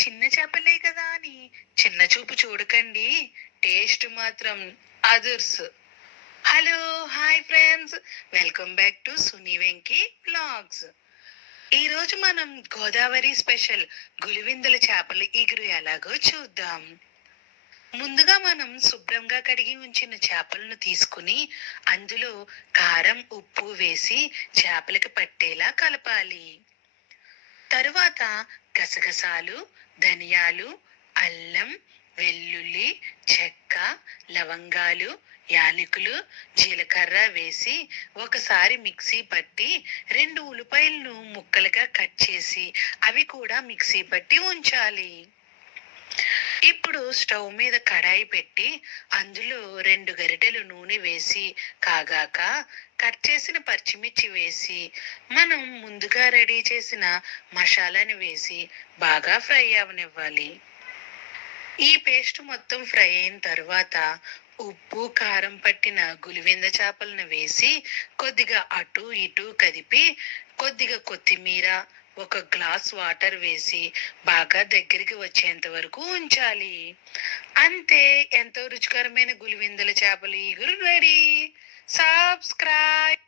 చిన్న చేపలే కదా అని చిన్న చూపు చూడకండి. టేస్ట్ మాత్రం అదుర్స్. Hello, hi friends, welcome back to Suni Venky vlogs. ఈ రోజు మనం గోదావరి స్పెషల్ గులివిందల చేపల ఇగురు ఎలాగో చూద్దాం. ముందుగా మనం శుభ్రంగా కడిగి ఉంచిన చేపలను తీసుకుని అందులో కారం, ఉప్పు వేసి చేపలకు పట్టేలా కలపాలి. తరువాత గసగసాలు, ధనియాలు, అల్లం, వెల్లుల్లి, చెక్క, లవంగాలు, యాలకులు, జీలకర్ర వేసి ఒకసారి మిక్సీ పట్టి 2 ఉల్లిపాయలను ముక్కలుగా కట్ చేసి అవి కూడా మిక్సీ పట్టి ఉంచాలి. ఇప్పుడు స్టవ్ మీద కడాయి పెట్టి అందులో 2 గరిటెలు నూనె వేసి కాగాక కట్ చేసిన పచ్చిమిర్చి వేసి మనం ముందుగా రెడీ చేసిన మసాలాని వేసి బాగా ఫ్రై అవనివ్వాలి. ఈ పేస్ట్ మొత్తం ఫ్రై అయిన తర్వాత ఉప్పు, కారం పట్టిన గులివింద చేపలను వేసి కొద్దిగా అటు ఇటు కదిపి కొద్దిగా కొత్తిమీర, 1 గ్లాస్ వాటర్ వేసి బాగా దగ్గరికి వచ్చేంత వరకు ఉంచాలి. అంతే, ఎంతో రుచికరమైన గులివిందల చేపల ఇగురు రెడీ. సబ్స్క్రైబ్.